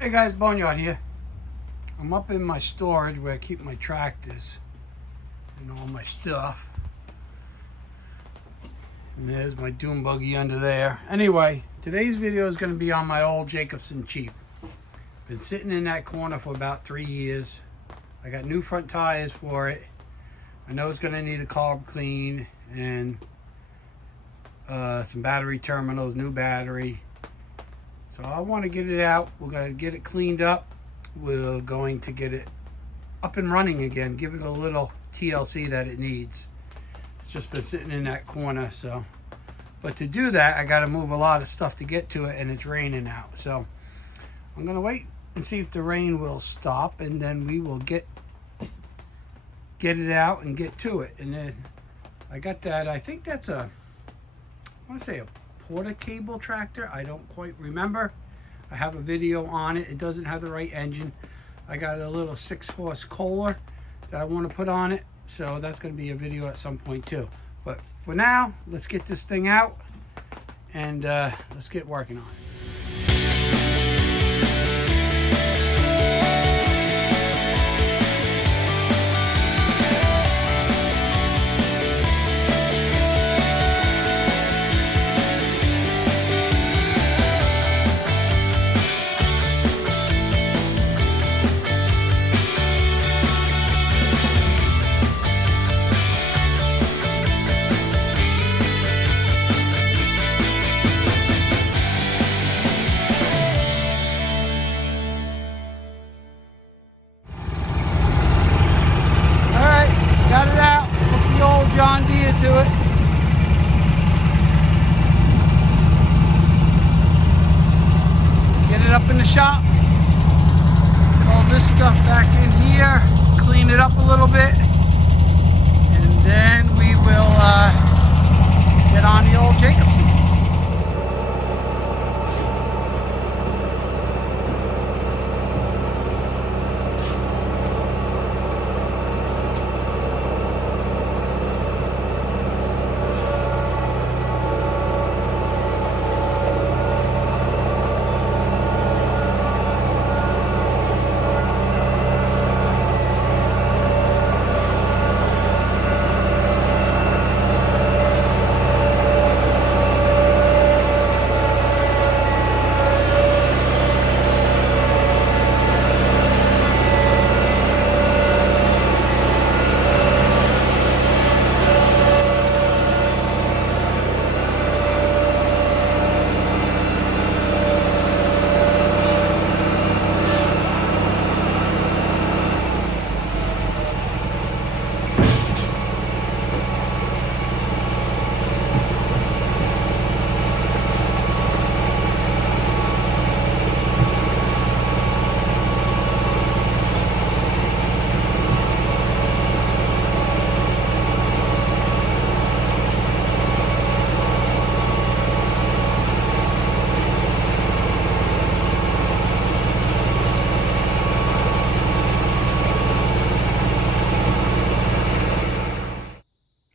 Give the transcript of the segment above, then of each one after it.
Hey guys, Boneyard here. I'm up in my storage where I keep my tractors and all my stuff. And there's my dune buggy under there. Anyway, today's video is going to be on my old Jacobsen Chief. Been sitting in that corner for about 3 years. I got new front tires for it. I know it's going to need a carb clean and some battery terminals, new battery. So I want to get it out. We're going to get it cleaned up. We're going to get it up and running again. Give it a little TLC that it needs. It's just been sitting in that corner. So, but to do that, I got to move a lot of stuff to get to it, and it's raining out. So I'm going to wait and see if the rain will stop, and then we will get it out and get to it. And then I got that. I think that's I want to say a Porter cable tractor. I don't quite remember. I have a video on it. It doesn't have the right engine. I got a little 6-horse Kohler that I want to put on it, so that's going to be a video at some point too. But for now, let's get this thing out and let's get working on it. Got it out, hook the old John Deere to it. Get it up in the shop. Get all this stuff back in here. Clean it up a little bit. And then we will get on the old Jacobsen.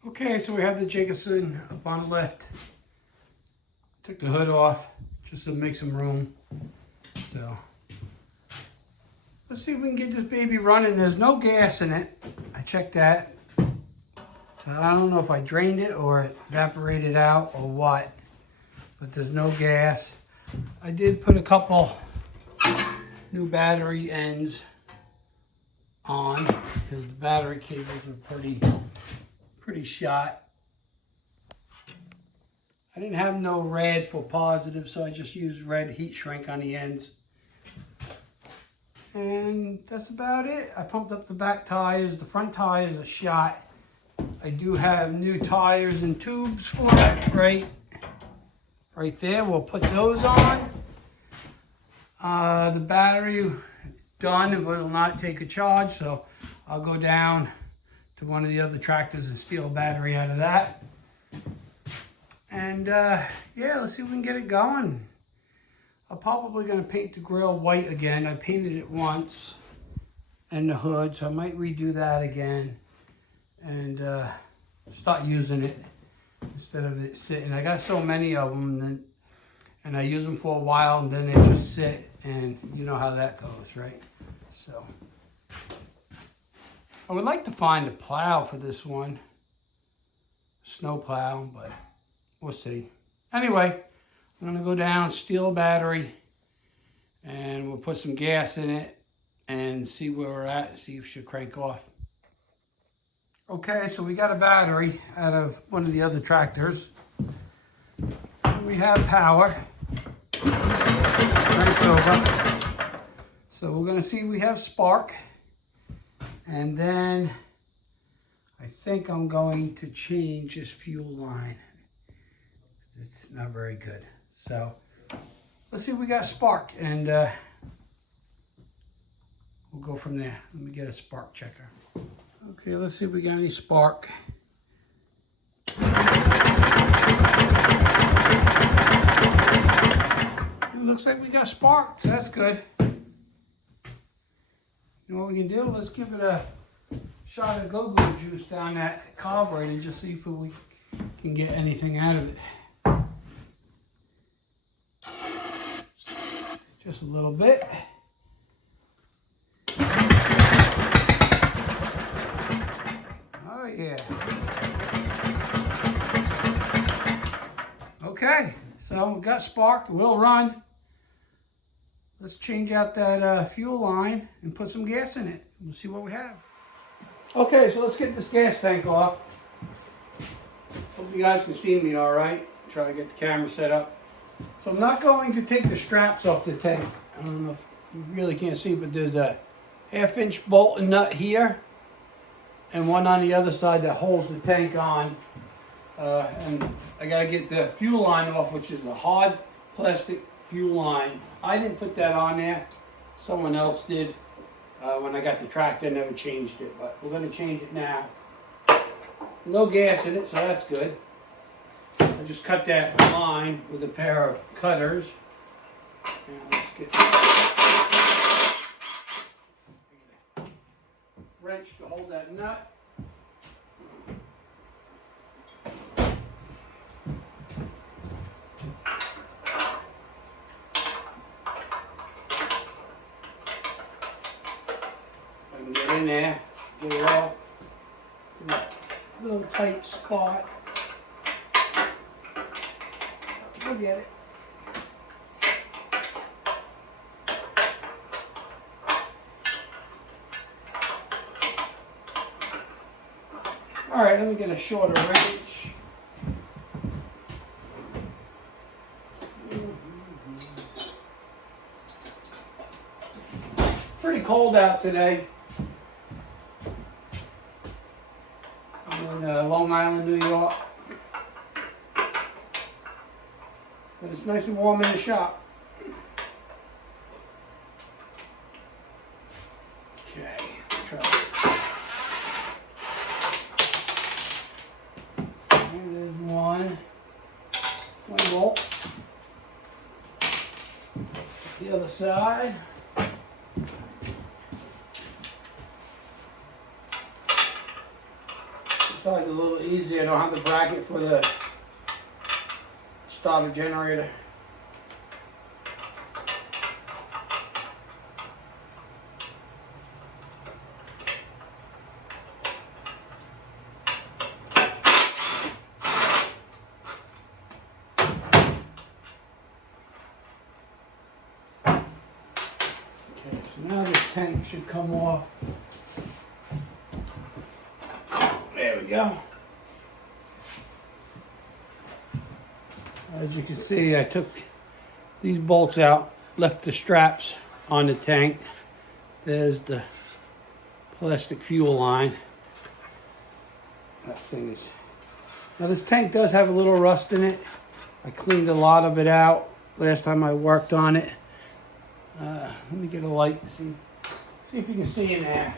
Okay, so we have the Jacobsen up on the lift. Took the hood off just to make some room. So let's see if we can get this baby running. There's no gas in it. I checked that. So I don't know if I drained it or it evaporated out or what, but there's no gas. I did put a couple new battery ends on because the battery cables are pretty shot. I didn't have no red for positive, so I just used red heat shrink on the ends. And that's about it. I pumped up the back tires. The front tires are shot. I do have new tires and tubes for it right there. We'll put those on. The battery done. It will not take a charge, so I'll go down to one of the other tractors and steal a battery out of that. And yeah, let's see if we can get it going. I'm probably going to paint the grill white again. I painted it once, and the hood, so I might redo that again and start using it instead of it sitting. I got so many of them that and I use them for a while, and then they just sit, and you know how that goes, right? So I would like to find a plow for this one, snow plow, but we'll see. Anyway, I'm gonna go down, steal a battery, and we'll put some gas in it and see where we're at, see if she'll crank off. Okay, so we got a battery out of one of the other tractors. We have power. Cranks over. So we're gonna see if we have spark. And then I think I'm going to change this fuel line. It's not very good. So let's see if we got spark, and we'll go from there. Let me get a spark checker. Okay, let's see if we got any spark. It looks like we got spark, so that's good. You know what we can do? Let's give it a shot of go-go juice down that carburetor and just see if we can get anything out of it. Just a little bit. Oh yeah. Okay, so we got spark, we'll run. Let's change out that fuel line and put some gas in it. We'll see what we have. Okay, so let's get this gas tank off. Hope you guys can see me all right. Try to get the camera set up. So I'm not going to take the straps off the tank. I don't know if you really can't see, but there's a 1/2-inch bolt and nut here, and one on the other side that holds the tank on. And I gotta get the fuel line off, which is a hard plastic fuel line. I didn't put that on there. Someone else did. When I got the tractor, I never changed it, but we're gonna change it now. No gas in it, so that's good. I just cut that line with a pair of cutters. Now let's get a wrench to hold that nut. I can get in there, get it all in a little tight spot. Look at it. All right, let me get a shorter wrench. Pretty cold out today. I'm in Long Island, New York. But it's nice and warm in the shop. Okay, try it. And there's one bolt. The other side. This side's a little easier. I don't have the bracket for the starter generator. Okay, so now this tank should come off. There we go. As you can see, I took these bolts out, left the straps on the tank. There's the plastic fuel line. That thing is... Now this tank does have a little rust in it. I cleaned a lot of it out last time I worked on it. Let me get a light and see if you can see in there.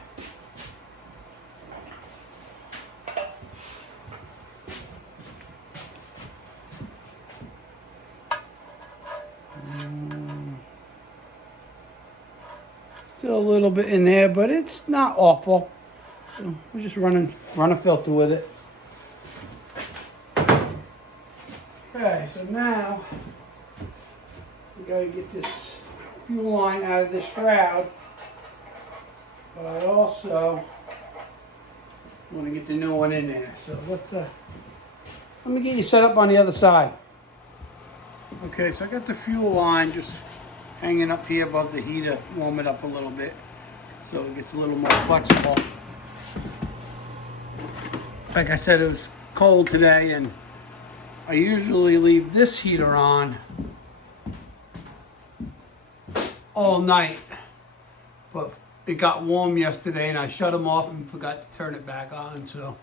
Still a little bit in there, but it's not awful. So we're just run a filter with it. Okay, so now gotta get this fuel line out of this shroud, but I also want to get the new one in there. So let me get you set up on the other side. Okay, so I got the fuel line just hanging up here above the heater, warm it up a little bit so it gets a little more flexible. Like I said, it was cold today, and I usually leave this heater on all night, but it got warm yesterday and I shut them off and forgot to turn it back on, so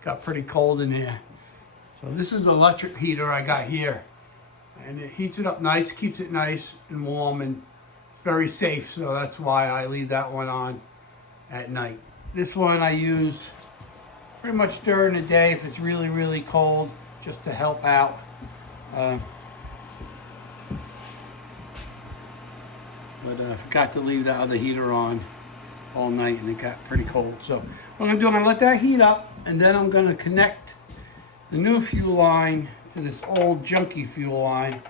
it got pretty cold in here. So this is the electric heater I got here, and it heats it up nice, keeps it nice and warm, and it's very safe, so that's why I leave that one on at night. This one I use pretty much during the day if it's really, really cold, just to help out. But I forgot to leave the other heater on all night and it got pretty cold. So what I'm gonna do, I'm gonna let that heat up, and then I'm gonna connect the new fuel line to this old junky fuel line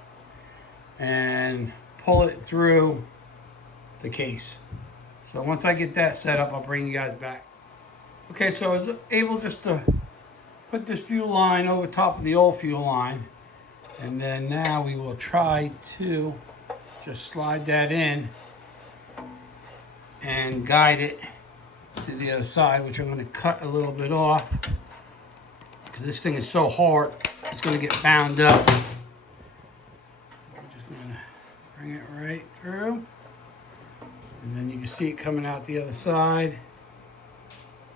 and pull it through the case. So once I get that set up, I'll bring you guys back. Okay, so I was able just to put this fuel line over top of the old fuel line, and then now we will try to just slide that in and guide it to the other side, which I'm going to cut a little bit off because this thing is so hard, it's going to get bound up. I'm just going to bring it right through, and then you can see it coming out the other side,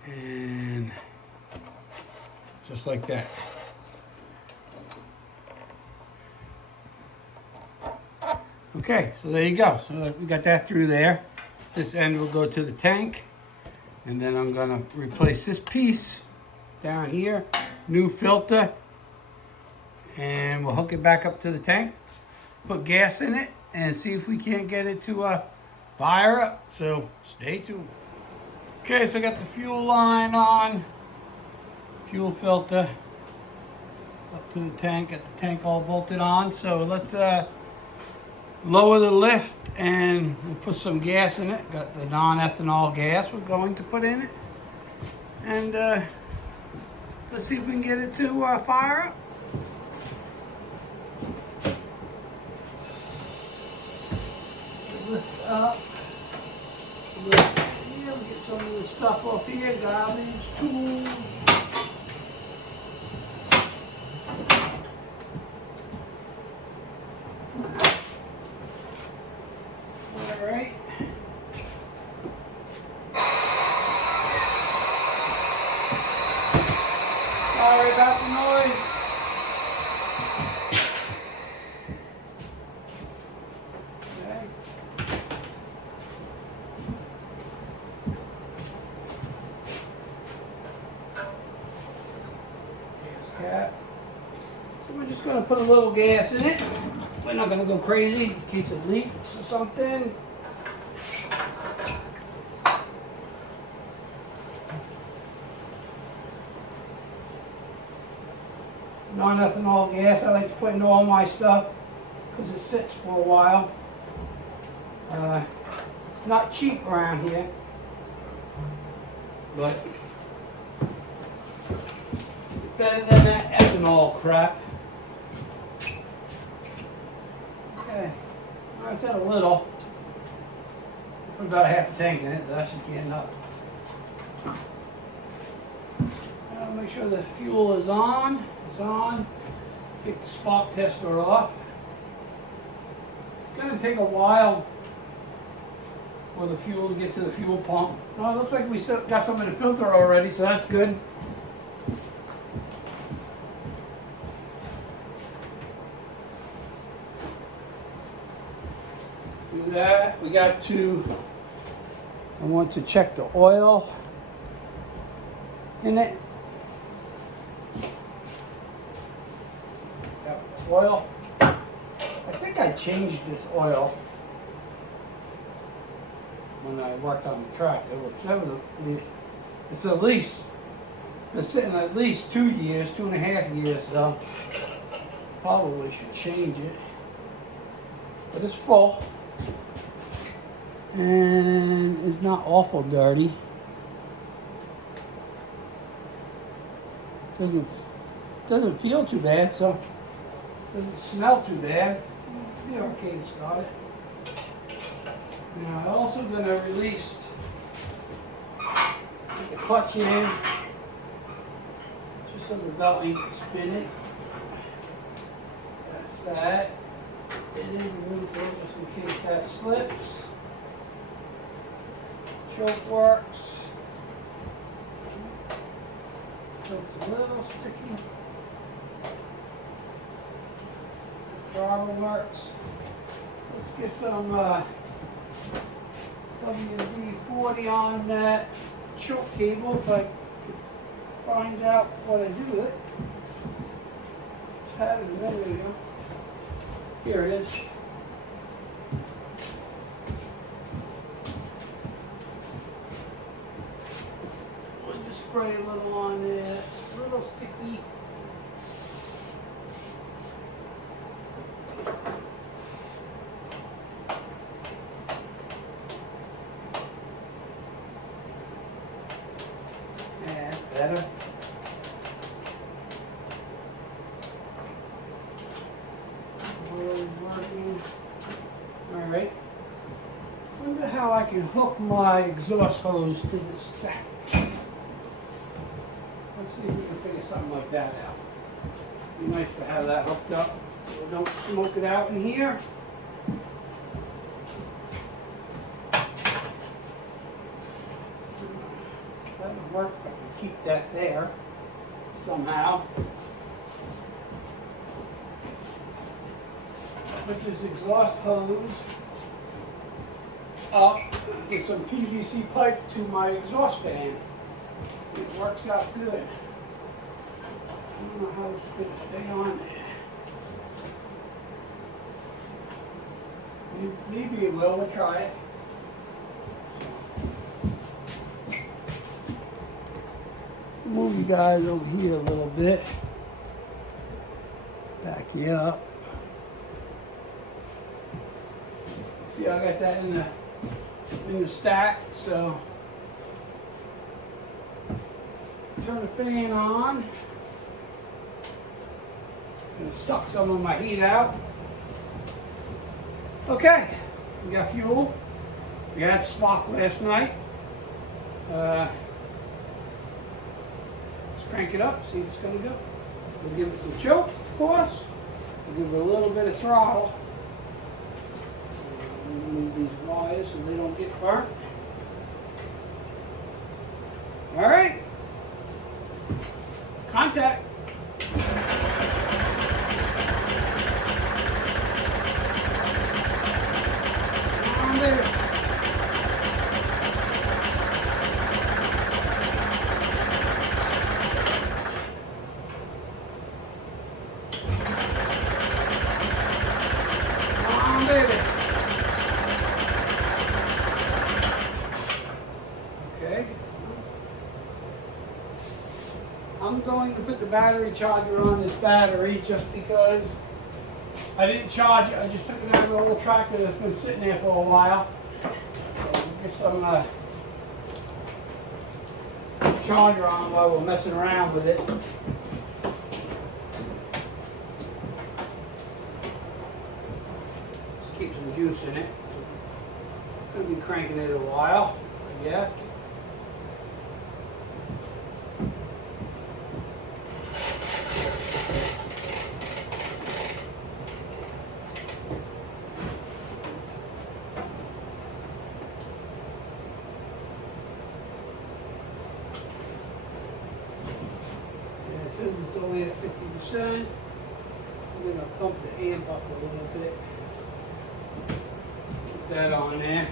and just like that. Okay, so there you go. So we got that through there. This end will go to the tank, and then I'm gonna replace this piece down here, new filter, and we'll hook it back up to the tank, put gas in it, and see if we can't get it to fire up. So stay tuned. Okay, so I got the fuel line on, fuel filter up to the tank, got the tank all bolted on. So let's lower the lift and we'll put some gas in it. Got the non-ethanol gas we're going to put in it, and let's see if we can get it to fire up. Lift up. Lift here. We get some of this stuff off here. Garbage, tools. Alright. Sorry about the noise. Okay. Gas cap. So we're just going to put a little gas in it. We're not going to go crazy in case it leaks or something. Non-ethanol gas I like to put into all my stuff because it sits for a while. It's not cheap around here, but it's better than that ethanol crap. Okay, I said a little. Put about a half a tank in it, so that should be enough. Make sure the fuel is on. It's on. Take the spark tester off. It's going to take a while for the fuel to get to the fuel pump. Oh, it looks like we still got some in the filter already, so that's good. Do that. We got to, I want to check the oil in it. Oil. I think I changed this oil when I worked on the track. It's at least, it's sitting at least 2 years, 2.5 years, so probably should change it. but it's full. And it's not awful dirty. Doesn't feel too bad, so doesn't smell too bad. The arcade started. Now I'm also going to release the clutch in, just so the belt ain't spinning. That's that. It is neutral just in case that slips. Choke works. Choke's a little sticky. Throttle works. Let's get some WD-40 on that choke cable if I could find out what I do with it. Just had it a minute ago. Here it is. We'll just spray a little on there. It's a little sticky. Yeah, that's better. Working. All right. Wonder how I can hook my exhaust hose to the stack. Let's see if we can figure something like that out. Be nice to have that hooked up so we don't smoke it out in here. That would work if I can keep that there somehow. Put this exhaust hose up with some PVC pipe to my exhaust fan. It works out good. I don't know how this is going to stay on there. Maybe it will. We'll try it. Move you guys over here a little bit. Back you up. See, I got that in the stack, so turn the fan on. Gonna suck some of my heat out. Okay, we got fuel. We had spark last night. Let's crank it up, see if it's gonna go. We'll give it some choke, of course. We'll give it a little bit of throttle. Move these wires so they don't get burnt. All right. Contact. On there. On, baby. I'm going to put the battery charger on this battery just because I didn't charge it. I just took it out of the old tractor that's been sitting there for a while. So get some charger on while we're messing around with it. Just keep some juice in it. Gonna be cranking it a while, yeah. It says it's only at 50%. I'm going to pump the amp up a little bit. Put that on there.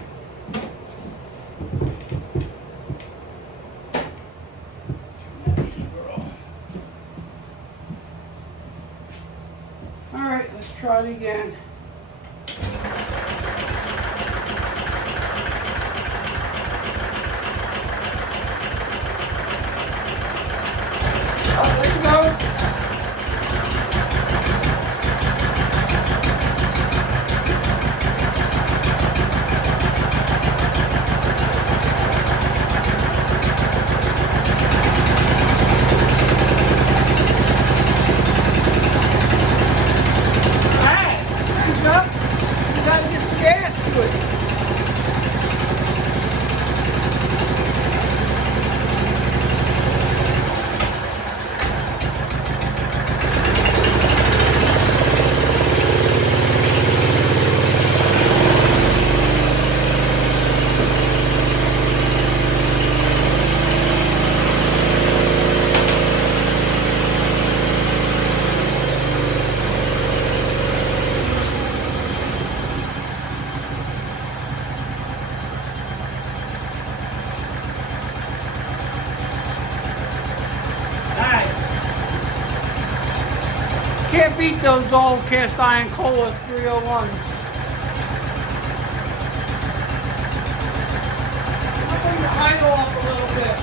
All right, let's try it again. Let's go. into it. Can't beat those old cast iron Kohler 301s. I'll bring the idle up a little bit.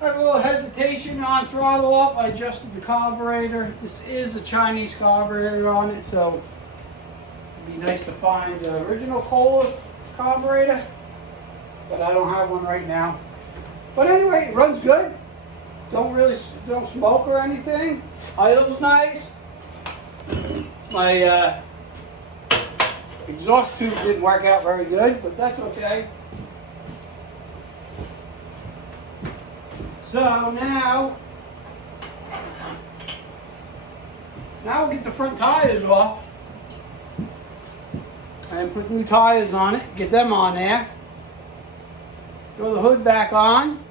Had a little hesitation on throttle up. I adjusted the carburetor. This is a Chinese carburetor on it, so it'd be nice to find the original Kohler carburetor, but I don't have one right now. But anyway, it runs good. Don't smoke or anything. Idle's nice. My exhaust tube didn't work out very good, but that's okay. So now Now we'll get the front tires off and put new tires on it, get them on there. Throw the hood back on,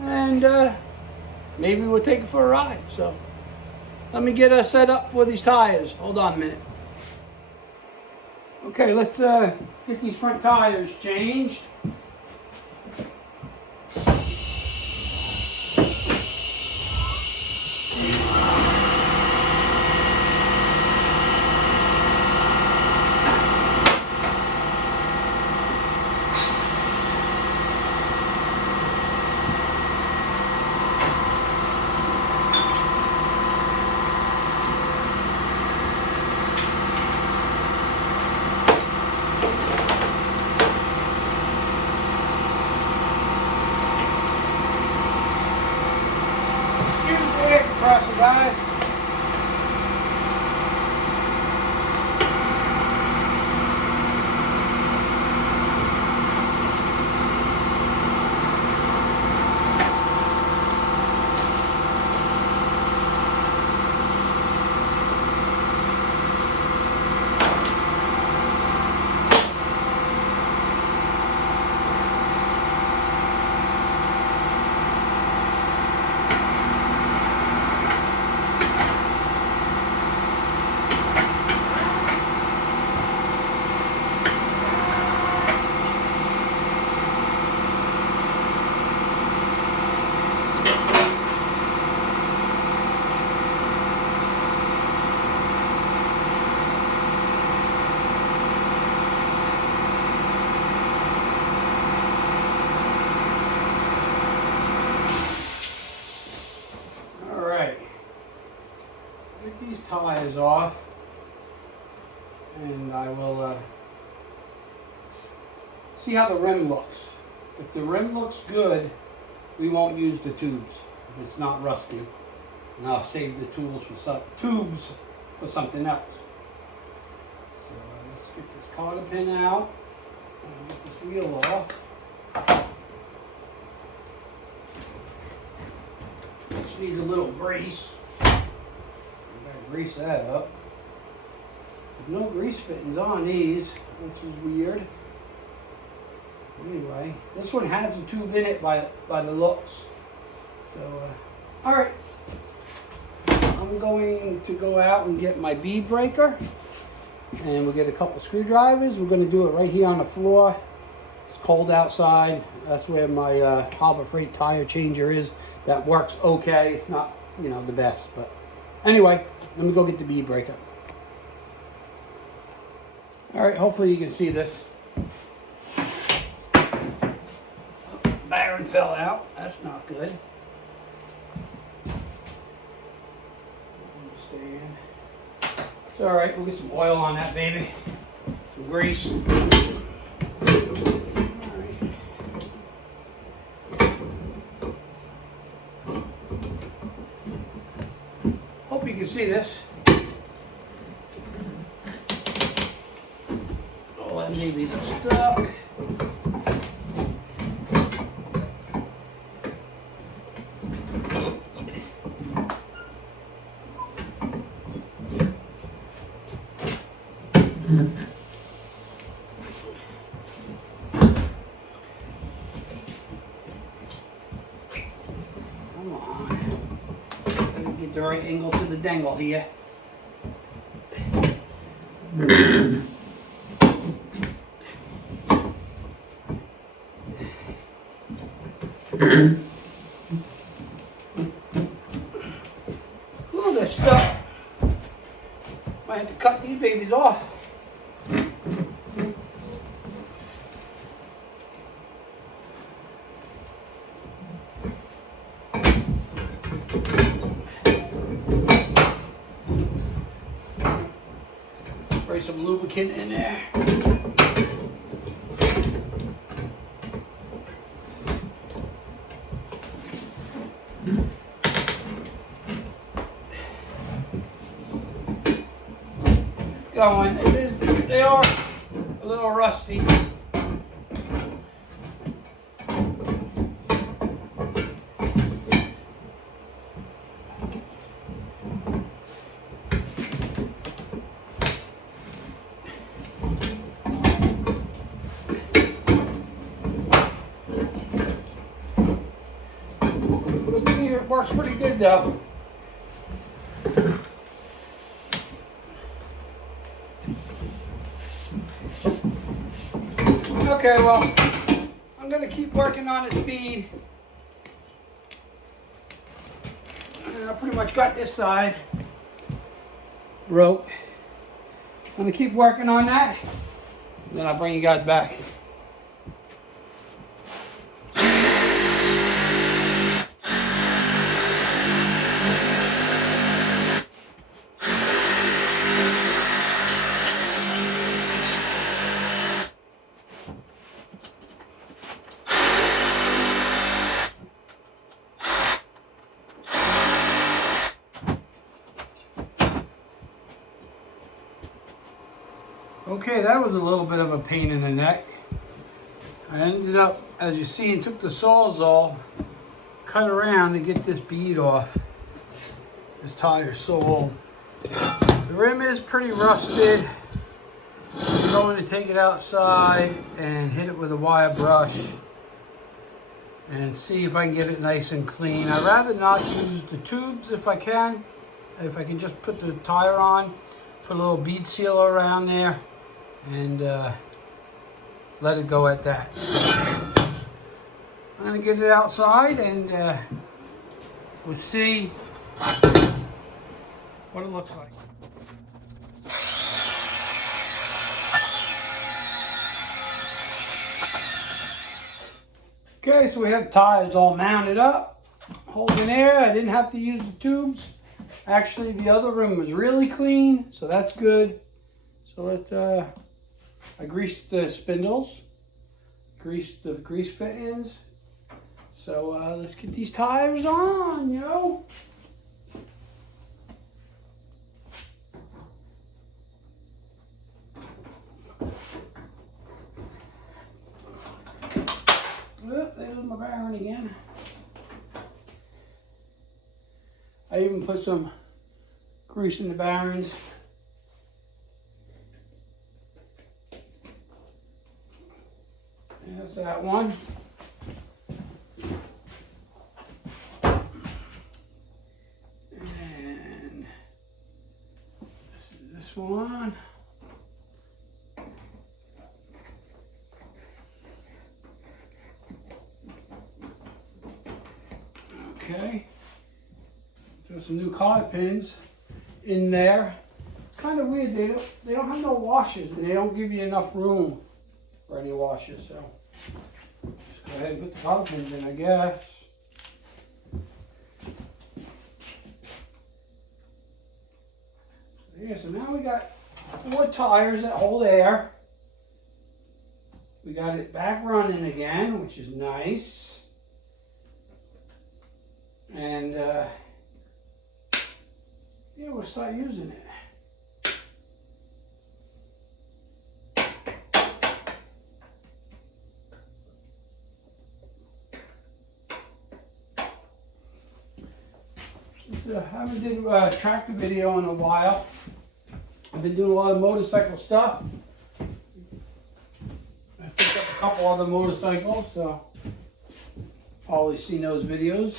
and maybe we'll take it for a ride. So let me get us set up for these tires. Hold on a minute. Okay, let's get these front tires changed. Across the guys. Get these tires off, and I will see how the rim looks. If the rim looks good, we won't use the tubes if it's not rusty, and I'll save the tubes for something else. So let's get this cotter pin out and get this wheel off. Which needs a little grease. Grease that up. There's no grease fittings on these, which is weird. Anyway, this one has a tube in it by the looks. So, all right. I'm going to go out and get my bead breaker, and we'll get a couple screwdrivers. We're going to do it right here on the floor. It's cold outside. That's where my Harbor Freight tire changer is. That works okay. It's not, you know, the best, but anyway. Let me go get the bead breaker. All right, hopefully you can see this. Baron fell out. That's not good. It's all right. We'll get some oil on that baby. Some grease. Hope you can see this. All that babies are stuck. Come on. Gotta get the right angle to the dangle here. Ooh, they're stuck. Might have to cut these babies off. Spray some lubricant in there. Going. They are a little rusty. works pretty good though. Okay, well, I'm going to keep working on its speed. I pretty much got this side rope. I'm going to keep working on that, and then I'll bring you guys back. Okay, that was a little bit of a pain in the neck. I ended up, as you see, took the Sawzall, cut around to get this bead off. This tire's so old. The rim is pretty rusted. I'm going to take it outside and hit it with a wire brush and see if I can get it nice and clean. I'd rather not use the tubes if I can. If I can just put the tire on, put a little bead sealer around there, and let it go at that. I'm going to get it outside and we'll see what it looks like. Okay, so we have tires all mounted up, holding air. I didn't have to use the tubes. Actually, the other rim was really clean, so that's good. So let's, I greased the spindles, greased the grease fittings. So let's get these tires on, yo. Oh, there's my bearing again. I even put some grease in the bearings. And that's that one. And this one. Okay. Throw some new cotter pins in there. Kind of weird. They don't have no washers, and they don't give you enough room for any washers. So just go ahead and put the cotter pins in, I guess. Yeah. So now we got 4 tires that hold air. We got it back running again, which is nice. And yeah, we'll start using it. Since I haven't did a tractor video in a while, I've been doing a lot of motorcycle stuff. I picked up a couple other motorcycles, so probably seen those videos.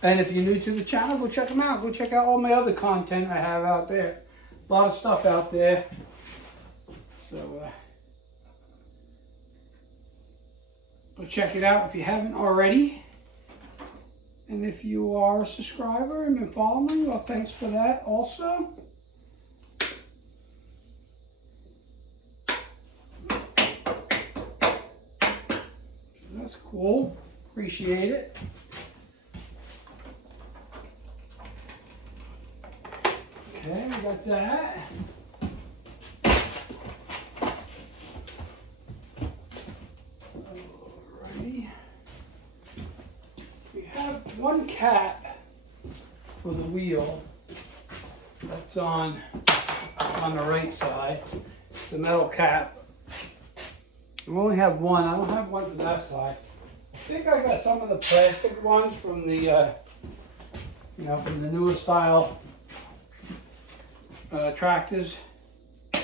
And if you're new to the channel, go check them out. Go check out all my other content I have out there. A lot of stuff out there. So go check it out if you haven't already. And if you are a subscriber and been following, well, thanks for that also. That's cool. Appreciate it. Okay, we got that. Alrighty. We have one cap for the wheel that's on the right side. It's a metal cap. We only have one. I don't have one for that side. I think I got some of the plastic ones from the, from the newer style tractors. So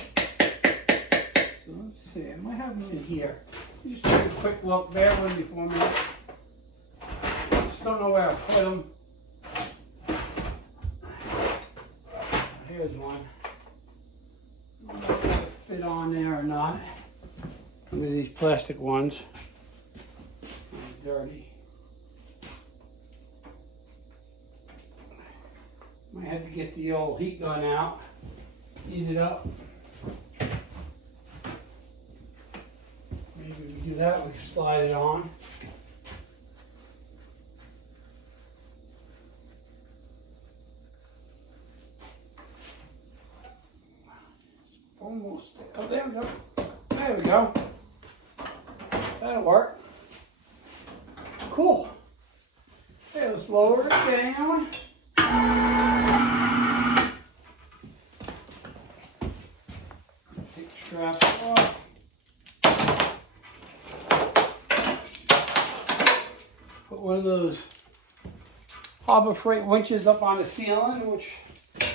let's see, I might have them in here. Just take a quick look. Bear with me for a minute. Just don't know where I put them. Here's one. I don't know if it'll fit on there or not. Look at these plastic ones. They're dirty. Might have to get the old heat gun out, heat it up. Maybe we do that, we can slide it on. Almost, oh there we go. There we go. That'll work. Cool. Okay, let's lower it down. Take the strap off. Put one of those Harbor Freight winches up on the ceiling, which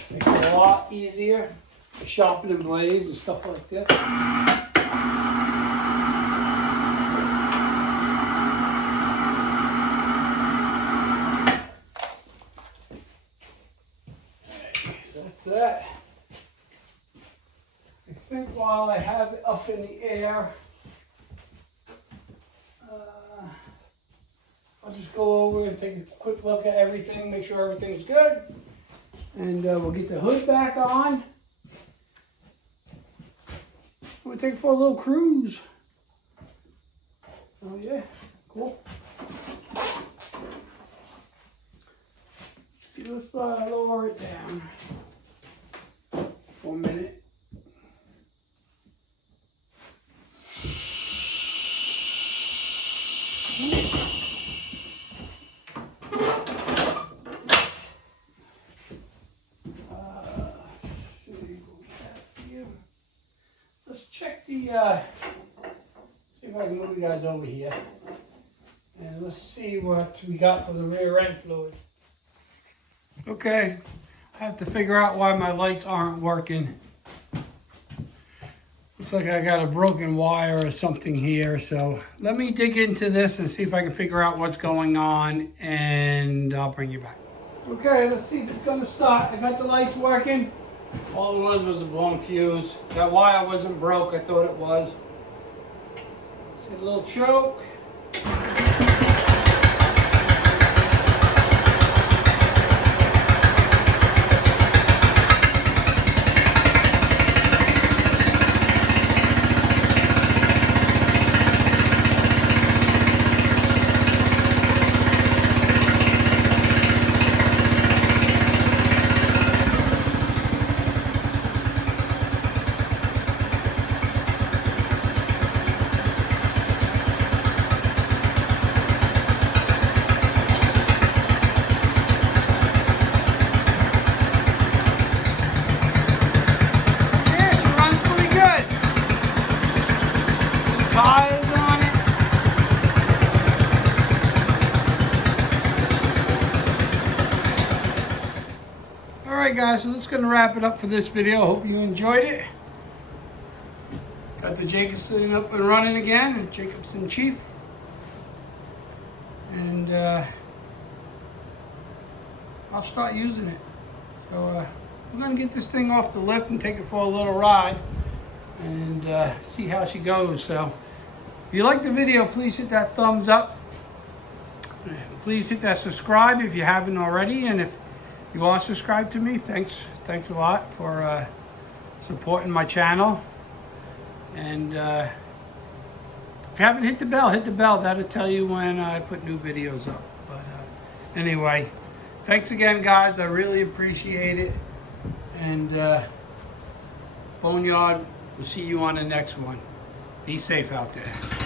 makes it a lot easier to sharpen the blades and stuff like that. That. I think while I have it up in the air, I'll just go over and take a quick look at everything, make sure everything's good, and we'll get the hood back on. We'll take it for a little cruise. Oh yeah, cool. Let's lower it down. 1 minute. Let's check the, see if I can move you guys over here. And let's see what we got for the rear end fluid. Okay, I have to figure out why my lights aren't working. Looks like I got a broken wire or something here, so let me dig into this and see if I can figure out what's going on, and I'll bring you back. Okay, let's see if it's gonna start. I got the lights working. All it was a blown fuse. That wire wasn't broke, I thought it was. See a little choke. Alright guys, so that's going to wrap it up for this video. Hope you enjoyed it. Got the Jacobsen up and running again, Jacobsen Chief. And I'll start using it. So I'm going to get this thing off the lift and take it for a little ride and see how she goes. So if you like the video, please hit that thumbs up. Please hit that subscribe if you haven't already, and if you are subscribed to me, thanks a lot for supporting my channel. And if you haven't hit the bell, that'll tell you when I put new videos up. But anyway, thanks again guys, I really appreciate it. And Boneyard, we'll see you on the next one. Be safe out there.